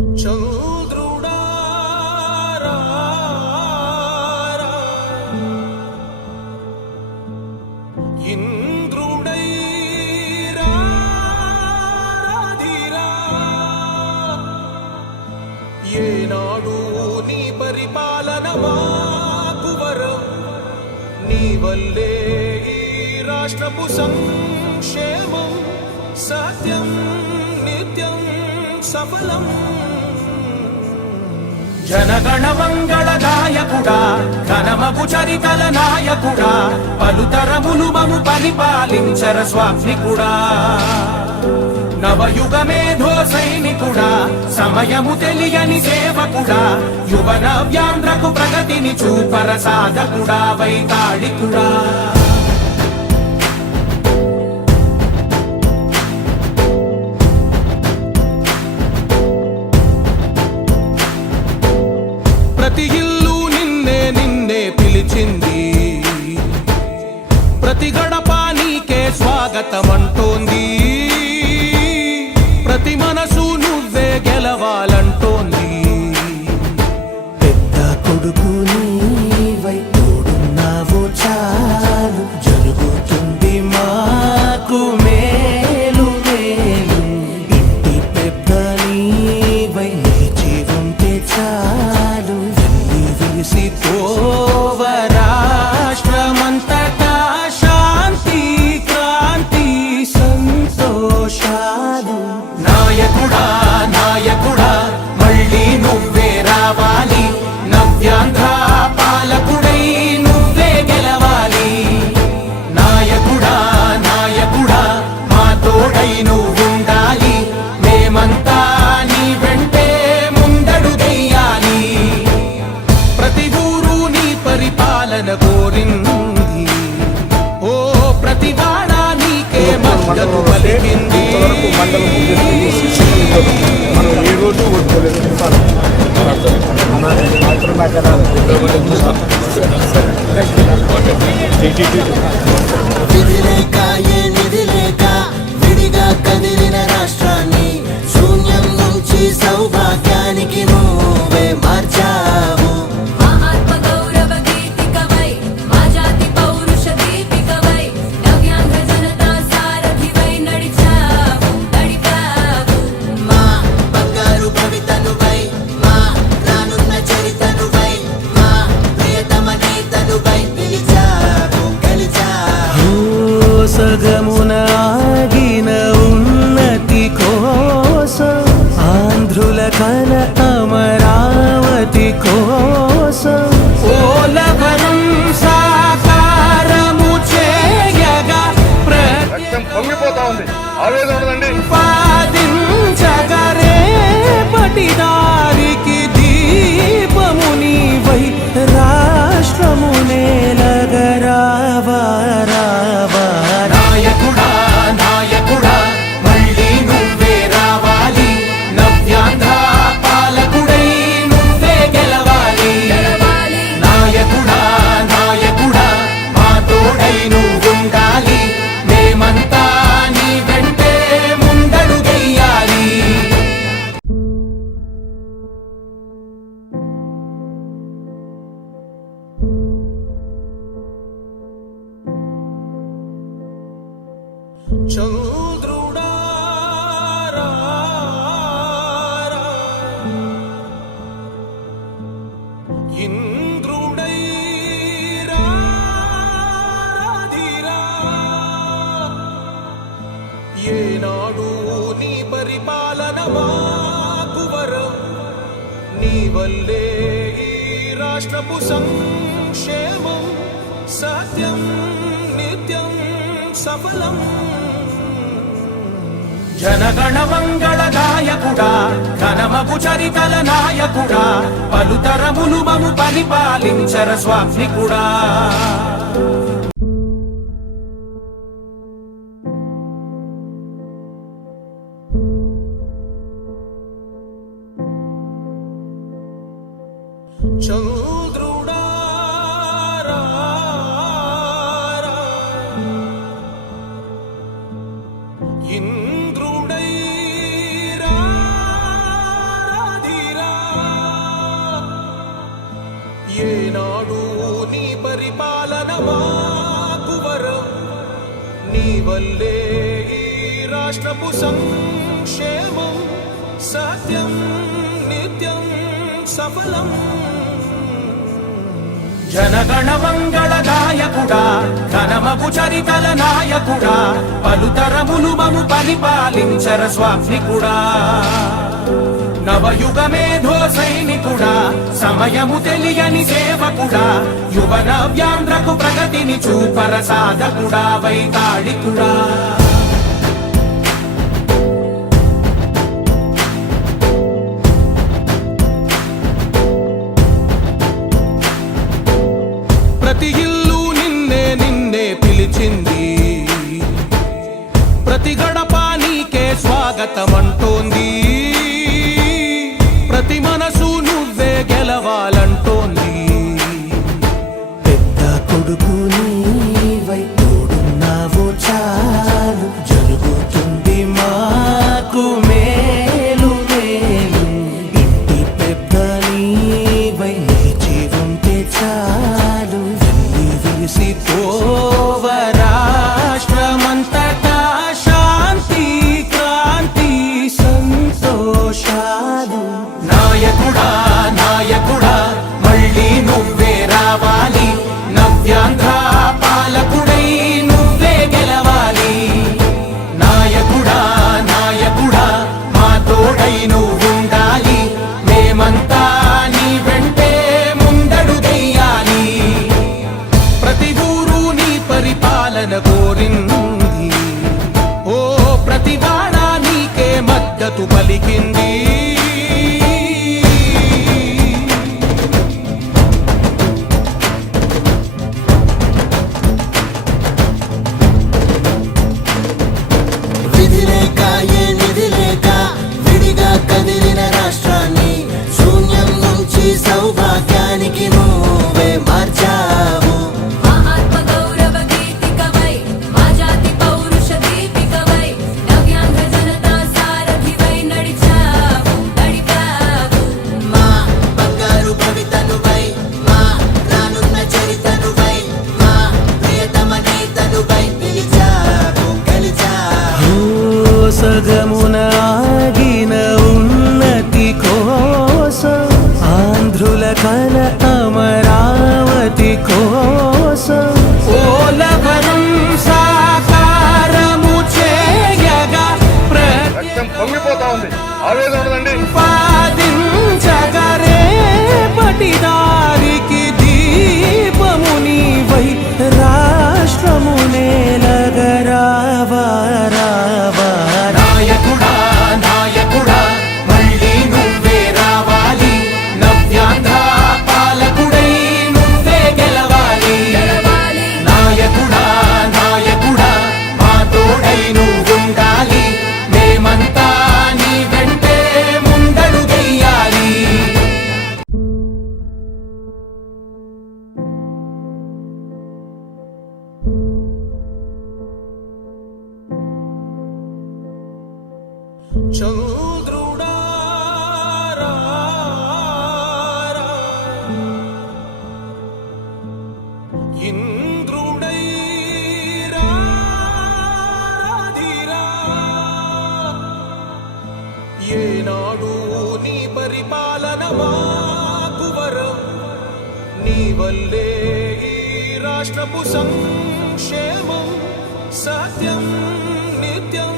చంద్రుడా ఇంద్రుడై రాధిరా ఏనాడు నీ పరిపాలన మాకు వరం నీ వల్లే ఈ రాష్ట్రపు సంక్షేమం సత్యం నిత్యం సఫలం జనగణ మంగళ నాయకుడా ఘనమగు చరితల నాయకుడా పలుతరములు మము పరిపాలించర స్వామికుడా నవయుగ మేధో సైనికుడా సమయము తెలియని సేవకుడా యువన వ్యాంధ్రకు ప్రగతిని చూపర సాధకుడా వైతాళికుడా ప్రతి ఇల్లు నిన్నే నిన్నే పిలిచింది ప్రతి గడప నీకే స్వాగతమంటోంది ప్రతి మనసు నువ్వే గెలవాలంటోంది పెద్ద కొడుకు నీవై తోడున్నావు చాలు జరుగుతుంది మాకు మేలు మేలు ఇంటి పెద్ద నీవై నిలిచి ఉంటే చాలు వెళ్ళి విసిపోవ రాష్ట్రమంతటా శాంతి క్రాంతి సంతోషాలు నాయకుడా నాయకుడా మళ్ళీ నువ్వే రావాలి నవ్యాంధ్ర పాలకుడై నువ్వే గెలవాలి నాయకుడా నాయకుడా మా తోడై నువ్వుండాలి మేమంతా నీ వెంటే ముందడుగెయ్యాలి ప్రతి ఊరు నీ పరిపాలన కోరింది ఓ ప్రతి వాడ నీకే మద్దతు పలికింది మనం ఈ రోజు ఓడిపోలేదు విధి లేక ఏ నిధి లేక విడిగా కదిలిన రాష్ట్రాన్ని శూన్యం నుంచి సౌభాగ్యానికి నువ్వే మార్చావు మా ఆత్మ గౌరవ గీతికవై మా జాతి పౌరుష దీపికవై నవ్యాంధ్ర జనతా సారథివై నడిచావు మా బంగారు భవితనువై మా రానున్న చరితనువై మా ప్రియతమ నేతనువై పిలిచావు గెలిచావు సగమున ఆగిన ఉన్నతి కోసం ఆంధ్రుల కల అమరావతి కోసం ఓలవరం సాకారము చేయగా రక్తం పొంగిపోతా ఉంది ఆవేదన ఉండదండి ప్రతిపాదించగరే పటిదారికి దీపము నీవై రాష్ట్రము నేలగరావా రావా నాయకుడా నాయకుడా మళ్ళీ నువ్వే రావాలి నవ్యాంధ్ర పాలకుడై నువ్వే గెలవాలి నాయకుడా నాయకుడా మా తోడై నువ్వుండాలి మేమంతా నీ వెంటే ముందడుగెయ్యాలి చంద్రుడా ఇంద్రుడై రాధిరా ఏనాడు నీ పరిపాలన మాకు వరం నీ వల్లే ఈ రాష్ట్రపు సంక్షేమం సత్యం నిత్యం సఫలం జనగణ మంగళ నాయకుడా ఘనమగు చరితల నాయకుడా పలుతరములు మము పరిపాలించర స్వామికుడా చంద్రుడా ఇంద్రుడై వల్లే ఈ రాష్ట్రపు సంక్షేమం సత్యం నిత్యం సఫలం జనగణ మంగళ గాయకుడా ఘనమగు చరితల నాయకుడా పలుతరములు మము పరిపాలించర స్వామికుడా నవయుగ మేధో సైనికుడా సమయము తెలియని సేవకుడా యువన వ్యాంధ్రకు ప్రగతిని చూపర సాధకుడా వైతాళికుడా ప్రతి ఇల్లు నిన్నే నిన్నే పిలిచింది ప్రతి గడప నీకే స్వాగతమంటోంది ప్రతి మనసు నువ్వే గెలవాలంటోంది పెద్ద కొడుకు నీవై తోడున్నావు చాలు జరుగుతుంది మాకు మేలు మేలు ఇంటి పెద్ద నీవై నిలిచి ఉంటే చాలు వెళ్ళి విరిసిపోవ రాష్ట్రమంతటా శాంతి క్రాంతి సంతోషాలు నాయకుడా నాయకుడా మళ్ళీ నువ్వే రావాలి నవ్యాంధ్ర పాలకుడై నువ్వే గెలవాలి నాయకుడా నాయకుడా మా తోడై నువ్వుండాలి మేమంతా నీ వెంటే ముందడుగెయ్యాలి ప్రతి ఊరు నీ పరిపాలన కోరింది ఓ ప్రతి వాడ నీకే మద్దతు పలికింది విధి లేక ఏ నిధి లేక విడిగా కదిలిన రాష్ట్రాన్ని శూన్యం నుంచి సౌభాగ్యానికి నువ్వే మార్చావు మా ఆత్మ గౌరవ గీతికవై మా జాతి పౌరుష దీపికవై నవ్యాంధ్ర జనతా సారథివై నడిచావు నడిపావు మా బంగారు భవితనువై మా రానున్న చరితనువై మా ప్రియతమ నేతనువై పిలిచావు గెలిచావు సగమున ఆగిన ఉన్నతి కోసం ఆంధ్రుల కల అమరావతి కోసం పోలవరం సాకారము చేయగా రక్తం పొంగిపోతా ఉంది ఆవేదన ఉండదండి ప్రతిపాదించగరే పటిదారికి దీపము నీవై రాష్ట్రము నేలగరావా రావా నాయకుడా నాయకుడా మళ్ళీ నువ్వే రావాలి నవ్యాంధ్ర పాలకుడై నువ్వే గెలవాలి గెలవాలి నాయకుడా నాయకుడా మా తోడై నువ్వుండాలి మేమంతా నీ వెంటే ముందడుగెయ్యాలి చంద్రుడా రా, రా. ఇంద్రుడై రాధిరా. ఏనాడు నీ పరిపాలన మాకు వరం నీ వల్లే ఈ రాష్ట్రపు సంక్షేమం సత్యం నిత్యం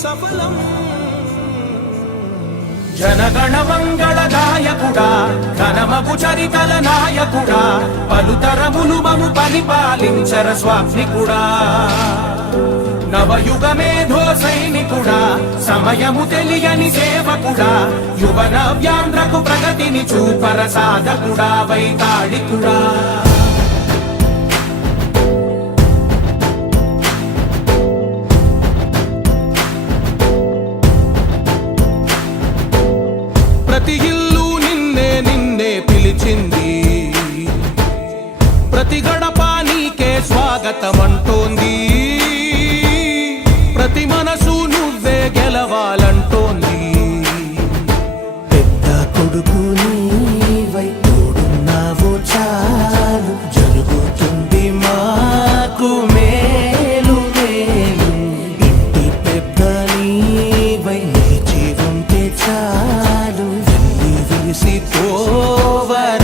సఫలం జనగణ మంగళ గాయకుడా ఘనమగు చరితల నాయకుడా పలుతరములు మము పరిపాలించర స్వామికుడా నవయుగ మేధో సైనికుడా సమయము తెలియని సేవకుడా యువన వ్యాంధ్రకు ప్రగతిని చూపర సాధకుడా వైతాళికుడా ప్రతి ఇల్లు నిన్నే నిన్నే పిలిచింది ప్రతి గడప నీకే స్వాగతమంటోంది ప్రతి మనసు నువ్వే గెలవాలంటోంది పెద్ద కొడుకు నీవై తోడున్నావు చాలు జరుగుతుంది మాకు మేలు మేలు మురిసిపోవరా